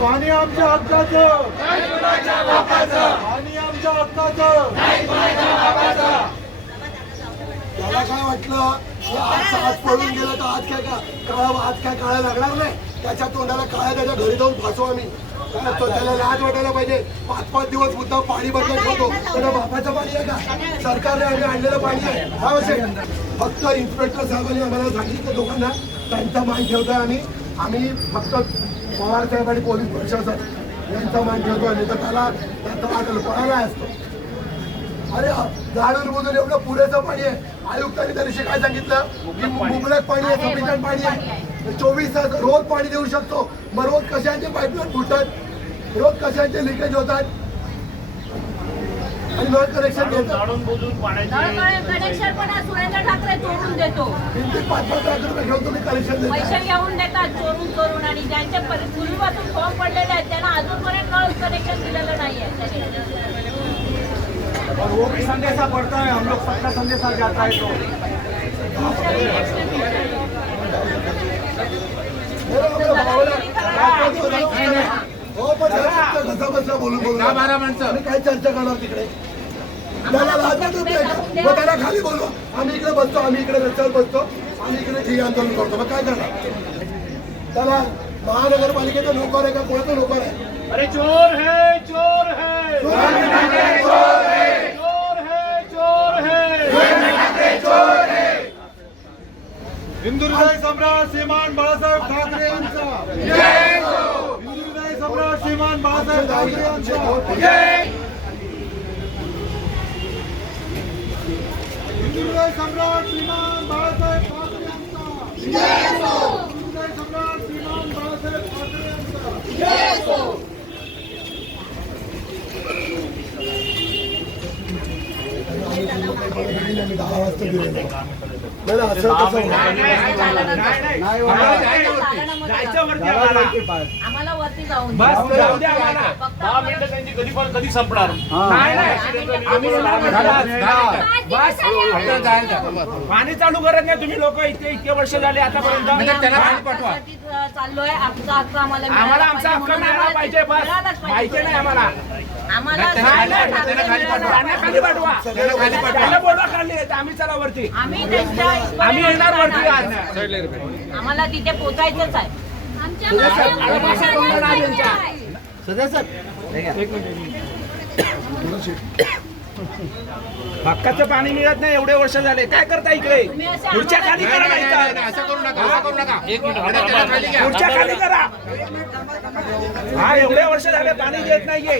पाणी आमच्या हक्काचं. पाणी आमच्या हक्काचं. त्याला काय वाटलं? की आज आज पळून गेलं तर आज काय काळा आज काय काळा लागणार नाही? त्याच्या तोंडाला काळ्या त्याच्या घरी जाऊन फासू आम्ही. काय त्याला लाज वाटायला पाहिजे. पाच पाच दिवस मुद्दा पाणी बदलत होतो. त्याला बापाचं पाणी आहे का? सरकारने आम्ही आणलेलं पाणी आहे. हा फक्त इन्स्पेक्टर साहेबांनी आम्हाला सांगितलं दोघांना. त्यांचा मान ठेवतोय आम्ही. आम्ही फक्त पवार साहेब आणि पोलीस प्रशासन यांचा मान तर त्याला त्याचा वाटलं पळायला असतो. अरे झाडून बुजून एवढं पुरेसं पाणी आहे. आयुक्तांनी त्या दिवशी काय सांगितलं? की मुबलक पाणी आहे सफिशियंट पाणी आहे. चोवीस तास रोज पाणी देऊ शकतो. मग रोज कशाचे पाईपलाईन फुटतात? रोज कशाचे लिकेज होतात? आणि नळ कनेक्शन जाणून बुजून कनेक्शन पण सुरेंद्र ठाकरे चोरून देतो. किती पाच पाच लाख रुपये घेऊन तुम्ही कनेक्शन देता. पैसे घेऊन देतात चोरून चोरून आणि ज्यांच्या परि- पूर्वीपासून फॉर्म पडलेले आहेत त्यांना अजूनपर्यंत नळ कनेक्शन दिलेलं नाहीये त्यांनी और वो भी संदेशा पड़ता है हम लोग सबका संदेशा जाता है तो. हो पण कसा बोलून काय चर्चा करणार तिकडे? त्याला लाज वाटत नाही का? मग त्याला खाली बोलवा. आम्ही इकडे बसतो आम्ही इकडे रस्त्यावर बसतो आम्ही इकडे ठिय्या आंदोलन करतो. मग काय करणार? त्याला महानगरपालिकेचा नोकर आहे का कोणाचा नोकर आहे? अरे चोर है चोर है. चोर है चोर है. हिंदू हृदय सम्राट श्रीमान बाळासाहेब ठाकरे यांचा. हिंदू हृदय सम्राट श्रीमान बाळासाहेब ठाकरे यांचा. हृदय सम्राट श्रीमान बाळासाहेब ठाकरे यांचा. हृदय सम्राट श्रीमान बाळासाहेब ठाकरे यांचा. आम्ही दहा वाजता दिलेलं नाही नाही, असं कसं होणार? आम्हाला वरती जाऊन बस, द्या. जाऊ द्या आम्हाला. फक्त दहा मिनिटं त्यांची कधी पण कधी संपणार पाणी चालू करत नाही तुम्ही लोक इतके इतके वर्ष झाले आतापर्यंत आम्ही त्यासाठी चाललोय आमचा हक्क आम्हाला आमचा हक्क. मिळाला पाहिजे बस मिळालाच. माहिती नाही आम्हाला आम्हाला आम्ही चला वरती. आम्ही त्यांच्या आम्ही येणार वरती आज. जाणार. आम्हाला तिथे पोचायचंच आहे. नाही त्यांच्या. हक्काचं पाणी मिळत नाही एवढे वर्ष झाले. काय करता इकडे? तुम्ही असे खुर्च्या खाली करा नाही तर. खुर्च्या खाली करा. हा एवढे वर्ष झाले पाणी देत नाहीये.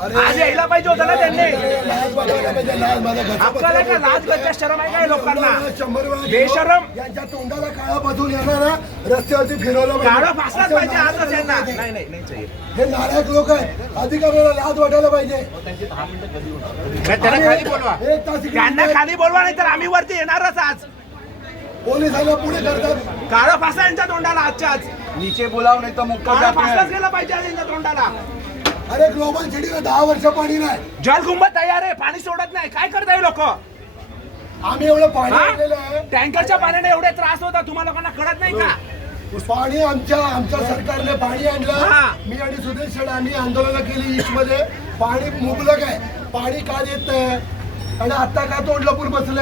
आज यायला पाहिजे होतं ना त्यांनी. आपल्याला का लाज गच्च्या शरम आहे काय लोकांना? बेशरम. यांच्या तोंडाला काळा बसून येणार ना, रस्त्यावरती फिरवलं पाहिजे. काळं फासलाच पाहिजे असे आजच यांना. नालायक नाही नाही. हे नालायक लोक आहेत. अधिकाऱ्याला लाज वाटायला पाहिजे. एक तास इकडे त्यांना खाली बोलवा नाही तर आम्ही वरती येणारच आज. पोलिसांना पुढे करतात. काळं फासा यांच्या तोंडाला आजच्या आज. नीचे बुलाव नहीं तो मुक्का काळं फासलाच गेला पाहिजे आज यांच्या तोंडाला. अरे ग्लोबल सिटीला दहा वर्ष पाणी नाही. जलकुंभ तयार आहे पाणी सोडत नाही. काय करताय लोक? आम्ही एवढं पाणी आणलेलं आहे. टँकरच्या पाण्याने एवढे त्रास होता तुम्हाला लोकांना कळत नाही का? पाणी आमच्या आमच्या सरकारने पाणी हा. आणलं मी आणि सुदेश शेड आम्ही आंदोलन केली ईस्टमध्ये. पाणी मुबलक आहे. पाणी का देत नाही आणि आता का तोंड लपून बसले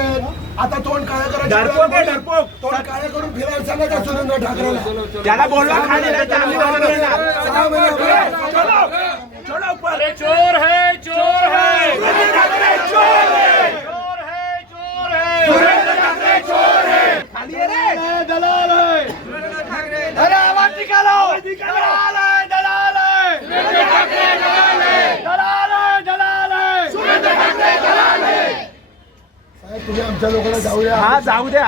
आता तोंड डरपोक आहे, करायचं डरपोक. तोंड काळ्या करून फिरायला सांगा त्या सुरेंद्र ठाकरेला त्याला बोलवा खाली नाही तर आम्ही वरती येणार. सहा महिने चलो चलो ऊपर. अरे चोर है चोर है सुरेंद्र ठाकरे चोर है. चोर है चोर है सुरेंद्र ठाकरे चोर है. खाली ये रे दलाल है अरे आवाज निकालो दलाल है दलाल है सुरेंद्र ठाकरे दलाल है दलाल है दलाल है सुरेंद्र ठाकरे दलाल है साहेब, तुम्ही आमच्या लोकांना जाऊया. हा जाऊ द्या.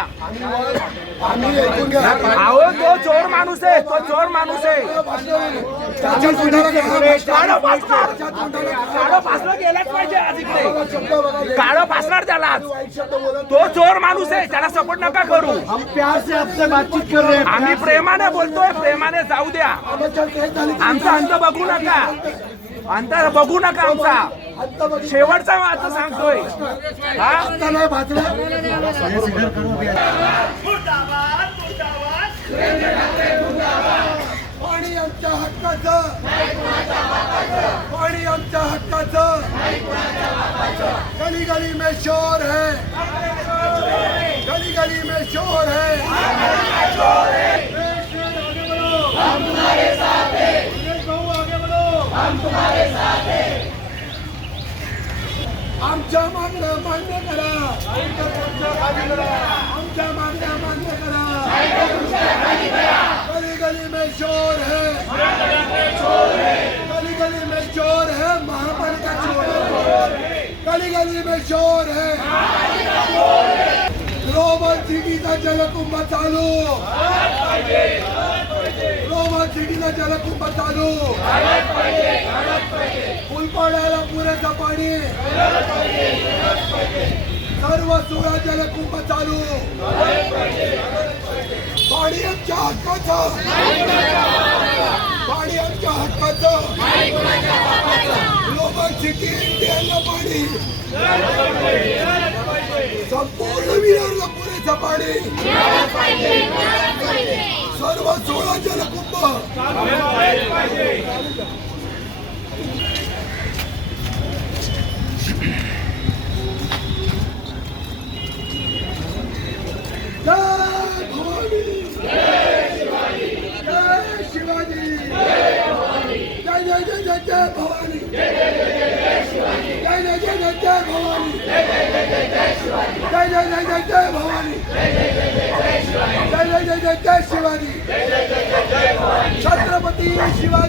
आम्ही ऐकून घ्या. अहो तो चोर माणूस आहे तो चोर माणूस आहे. त्याच्या तोंडाला काळा काळं फासणार त्याच्या तोंडाला काळं फासलं गेलंच पाहिजे आज इकडे. शब्द बघा. ते. काळं फासणार त्याला आज. वाईट शब्द बोलत तो चोर माणूस आहे त्याला सपोर्ट नका करू. हम प्यार से आपसे बातचीत कर रहे हैं आम्ही प्रेमाने बोलतोय प्रेमाने जाऊ द्या. आमच्या केस झाली तरी आमचा अंत बघू नका. अंतर बघू नका आमचा. शेवटचा आता सांगतोय. पाणी आमच्या हक्काचं. पाणी आमच्या हक्काचं. गली गली में शोर है. गली गली में शोर है. आमच्या मागण्या मान्य करा. आमच्या मागण्या मान्य करा. गली गली में चोर है. गली गली में चोर है. महापालिका चोर गली गली में चोर है. ग्लोबल सिटीचा जलकुंभ चालू. ग्लोबल सिटीचा जलकुंभ चालू फुलपाड्याला पुरेसं पाणी. सर्व सोळा जलकुंभ चालू पाणी आमच्या हक्काचं. पाणी आमच्या हक्काचं. ग्लोबल सिटी इंडियाला पाणी. संपूर्ण विरारला पुरेसं पाणी. सर्व सोळा जलकुंभ जय भवानी जय शिवाजी जय जय जय जय जय भवानी जय जय जय जय जय जय जय जय जय जय जय जय जय जय शिवाजी は